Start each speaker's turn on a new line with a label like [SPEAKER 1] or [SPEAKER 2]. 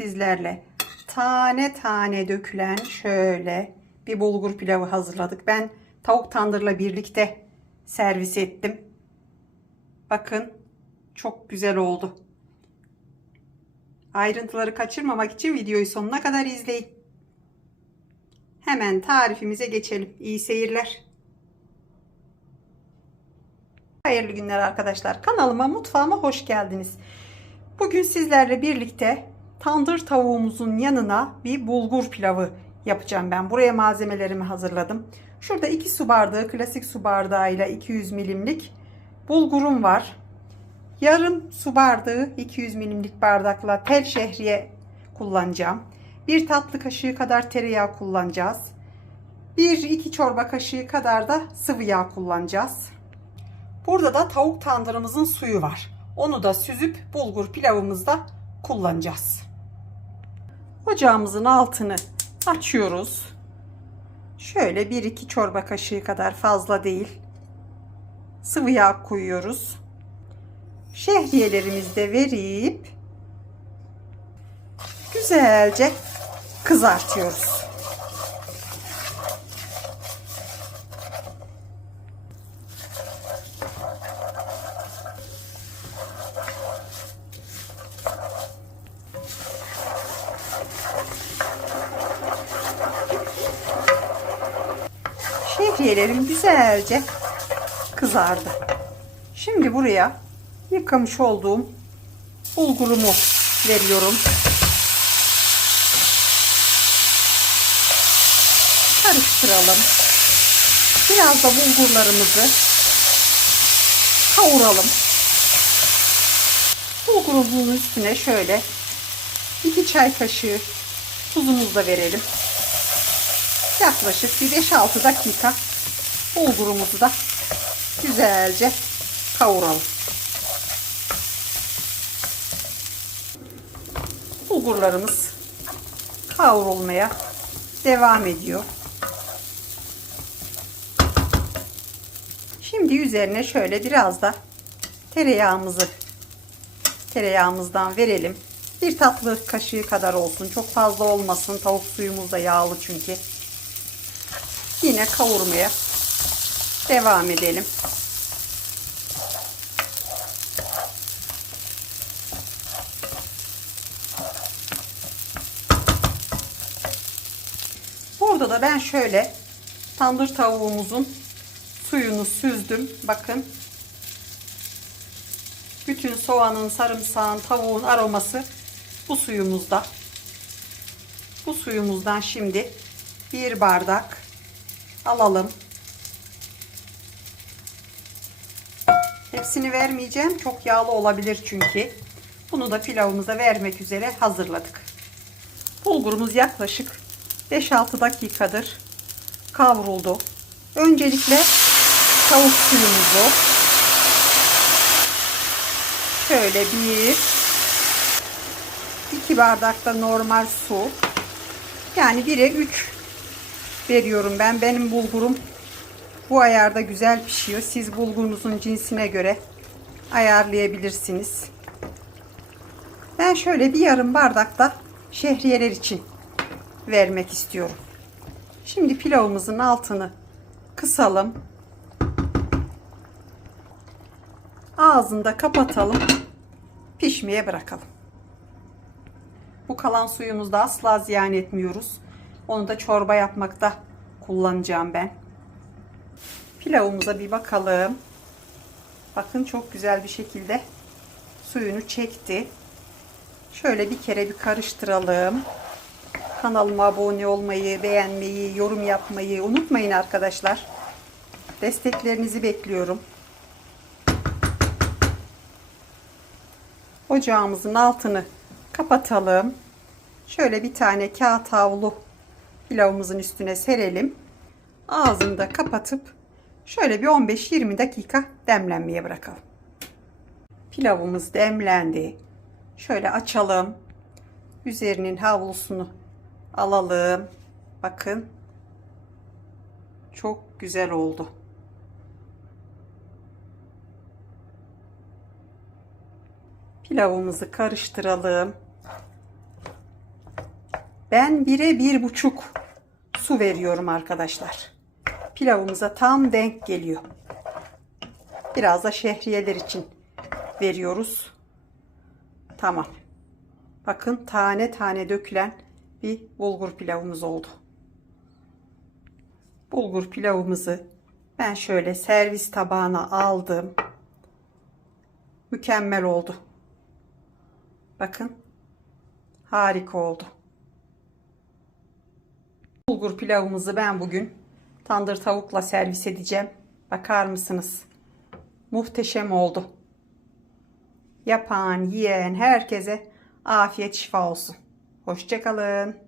[SPEAKER 1] sizlerle tane tane dökülen şöyle bir bulgur pilavı hazırladık. Ben tavuk tandırla birlikte servis ettim. Bakın çok güzel oldu. Ayrıntıları kaçırmamak için videoyu sonuna kadar izleyin. Hemen tarifimize geçelim. İyi seyirler. Hayırlı günler arkadaşlar. Kanalıma, mutfağıma hoş geldiniz. Bugün sizlerle birlikte tandır tavuğumuzun yanına bir bulgur pilavı yapacağım ben. Buraya malzemelerimi hazırladım. Şurada 2 su bardağı klasik su bardağıyla 200 milimlik bulgurum var. Yarım su bardağı 200 milimlik bardakla tel şehriye kullanacağım. Bir tatlı kaşığı kadar tereyağı kullanacağız. 1-2 çorba kaşığı kadar da sıvı yağ kullanacağız. Burada da tavuk tandırımızın suyu var. Onu da süzüp bulgur pilavımızda kullanacağız. Ocağımızın altını açıyoruz. Şöyle 1-2 çorba kaşığı kadar fazla değil. Sıvı yağ koyuyoruz. Şehriyelerimizi de verip güzelce kızartıyoruz. Şehriyelerim güzelce kızardı. Şimdi buraya yıkamış olduğum bulgurumu veriyorum. Karıştıralım. Biraz da bulgurlarımızı kavuralım. Bulgurumuzun üstüne şöyle 2 çay kaşığı tuzumuzu da verelim. Yaklaşık bir 5-6 dakika bulgurumuzu da güzelce kavuralım. Bulgurlarımız kavrulmaya devam ediyor. Şimdi üzerine şöyle biraz da tereyağımızı tereyağımızdan verelim. Bir tatlı kaşığı kadar olsun. Çok fazla olmasın. Tavuk suyumuz da yağlı çünkü. Yine kavurmaya devam edelim. Burada da ben şöyle tandır tavuğumuzun suyunu süzdüm. Bakın. Bütün soğanın, sarımsağın, tavuğun aroması bu suyumuzda. Bu suyumuzdan şimdi bir bardak alalım. Hepsini vermeyeceğim. Çok yağlı olabilir çünkü. Bunu da pilavımıza vermek üzere hazırladık. Bulgurumuz yaklaşık 5-6 dakikadır kavruldu. Öncelikle tavuk suyumuzu şöyle bir iki bardak da normal su yani 1'e 3 veriyorum ben. Benim bulgurum bu ayarda güzel pişiyor. Siz bulgurunuzun cinsine göre ayarlayabilirsiniz. Ben şöyle bir yarım bardak da şehriyeler için vermek istiyorum. Şimdi pilavımızın altını kısalım. Ağzını da kapatalım. Pişmeye bırakalım. Bu kalan suyumuzu da asla ziyan etmiyoruz. Onu da çorba yapmakta kullanacağım ben. Pilavımıza bir bakalım. Bakın çok güzel bir şekilde suyunu çekti. Şöyle bir kere bir karıştıralım. Kanalıma abone olmayı, beğenmeyi, yorum yapmayı unutmayın arkadaşlar. Desteklerinizi bekliyorum. Ocağımızın altını kapatalım. Şöyle bir tane kağıt havlu pilavımızın üstüne serelim. Ağzını da kapatıp şöyle bir 15-20 dakika demlenmeye bırakalım. Pilavımız demlendi. Şöyle açalım. Üzerinin havlusunu alalım. Bakın. Çok güzel oldu. Pilavımızı karıştıralım. Ben bire bir buçuk su veriyorum arkadaşlar. Pilavımıza tam denk geliyor. Biraz da şehriyeler için veriyoruz. Tamam. Bakın tane tane dökülen bir bulgur pilavımız oldu. Bulgur pilavımızı ben şöyle servis tabağına aldım. Mükemmel oldu. Bakın. Harika oldu. Bulgur pilavımızı ben bugün tandır tavukla servis edeceğim. Bakar mısınız? Muhteşem oldu. Yapan, yiyen herkese afiyet şifa olsun. Hoşçakalın.